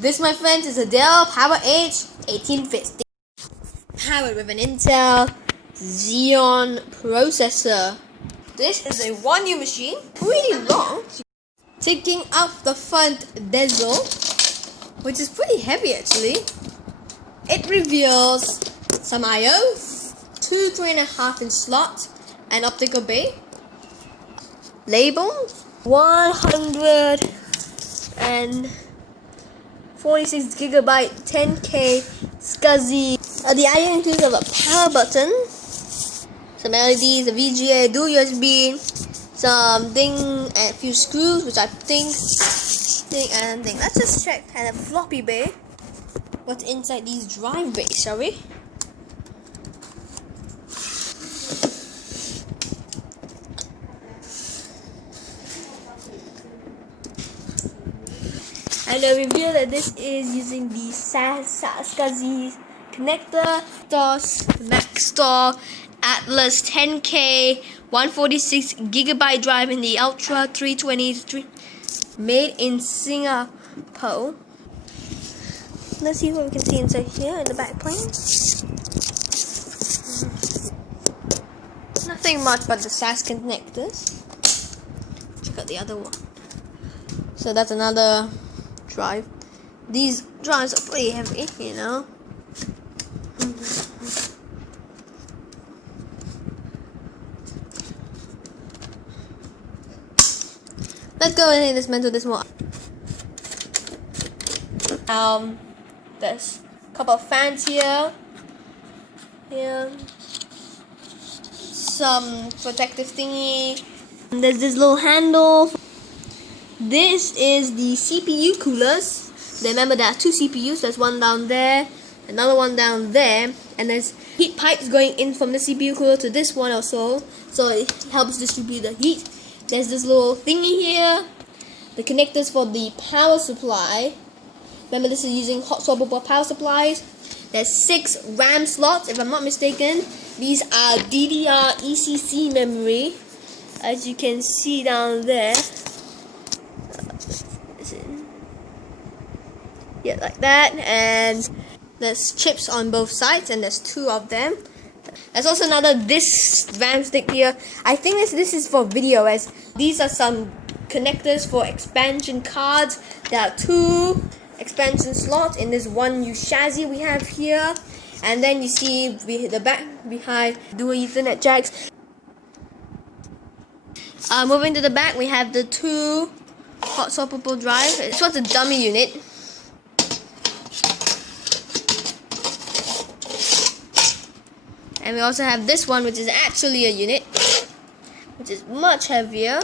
This, my friends, is a Dell PowerEdge 1850, powered with an Intel Xeon processor. This is a 1U machine, pretty long. Taking out the front bezel, which is pretty heavy actually, it reveals some I/O, two 3.5-inch slots, an optical bay, label, 146GB 10K SCSI. The I/O includes a power button, some LEDs, a VGA, dual USB, something, and a few screws, which I think. Let's just check. And a floppy bay. What's inside these drive bays, shall we? And I reveal that this is using the SCSI connector, DOS, Maxtor, Atlas 10K, 146GB drive in the Ultra 320, made in Singapore. Let's see what we can see inside here in the back plane. Nothing much but the SAS connectors. Check out the other one. So that's another drive. These drives are pretty heavy, you know. Let's go ahead and dismantle this one. There's a couple of fans here. Some protective thingy. And there's this little handle. This is the CPU coolers. Remember, there are two CPUs. There's one down there, another one down there, and there's heat pipes going in from the CPU cooler to this one also, so it helps distribute the heat. There's this little thingy here, the connectors for the power supply. Remember, this is using hot swappable power supplies. There's 6 RAM slots, if I'm not mistaken. These are DDR ECC memory, as you can see down there. Yeah, like that. And there's chips on both sides, and there's 2 of them. There's also another this RAM stick here. I think this is for video, as these are some connectors for expansion cards. There are 2 expansion slots in this 1U chassis we have here, and then you see the back behind dual Ethernet jacks. Moving to the back, we have the 2 hot swappable drive. This one's a dummy unit. And we also have this one, which is actually a unit, which is much heavier.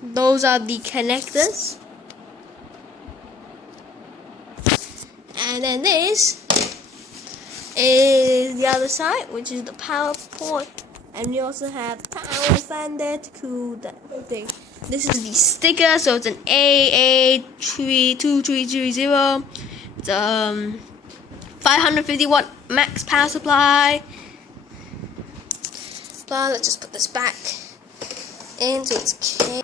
Those are the connectors. And then this is the other side, which is the power port. And we also have power fan there to cool that thing. This is the sticker, so it's an AA2330. It's 550 watt max power supply. But let's just put this back into its case.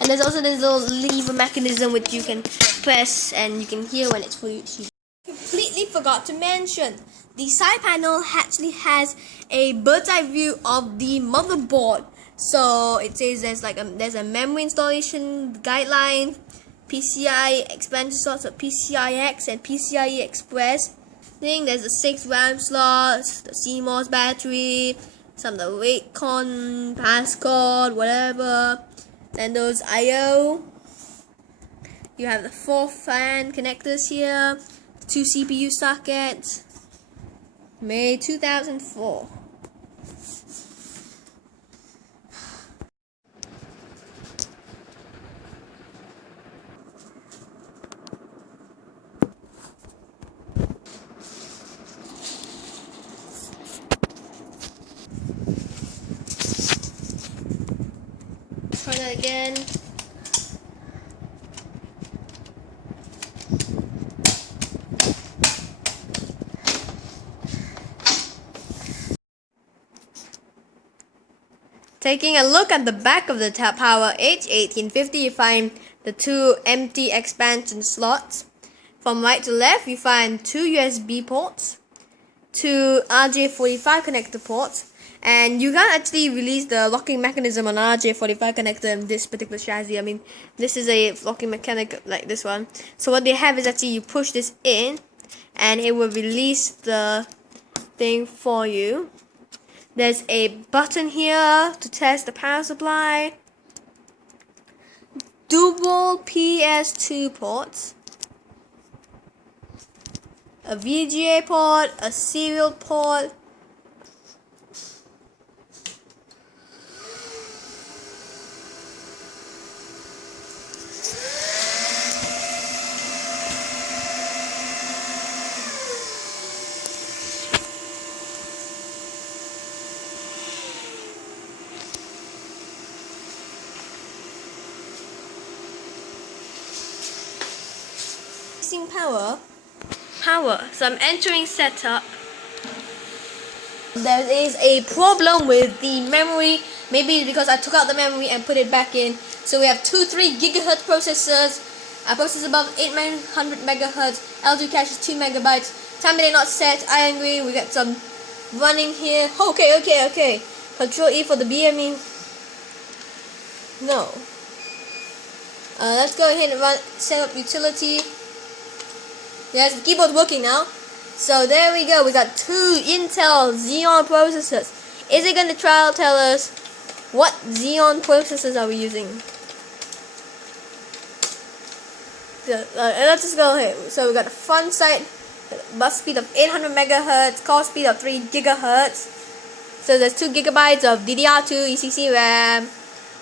And there's also this little lever mechanism which you can press and you can hear when it's fully heated. Completely forgot to mention, the side panel actually has a bird's eye view of the motherboard. So it says there's a memory installation guideline, PCI expansion slots of PCIX and PCIe Express. There's the 6 RAM slots, the CMOS battery, some of the Wacom, passcode, whatever. Then those I/O. You have the 4 fan connectors here, 2 CPU sockets. May 2004. Try that again. Taking a look at the back of the Dell PowerEdge 1850, you find the two empty expansion slots. From right to left, you find two USB ports, two RJ45 connector ports, and you can't actually release the locking mechanism on RJ45 connector in this particular chassis. I mean, this is a locking mechanic like this one. So what they have is actually you push this in, and it will release the thing for you. There's a button here to test the power supply. Dual PS2 ports. A VGA port, a serial port. Power. So I'm entering setup. There is a problem with the memory. Maybe it's because I took out the memory and put it back in. So we have two 3 GHz processors. Our processor above 800 MHz. L2 cache is 2 MB. Time delay not set. Iron green. We got some running here. Okay. Control E for the BME. No. Let's go ahead and set up utility. Yes, the keyboard's working now. So there we go. We got two Intel Xeon processors. Is it going to tell us what Xeon processors are we using? Let's just go ahead. So we got the front side, bus speed of 800 MHz, core speed of 3 GHz. So there's 2 GB of DDR2 ECC RAM.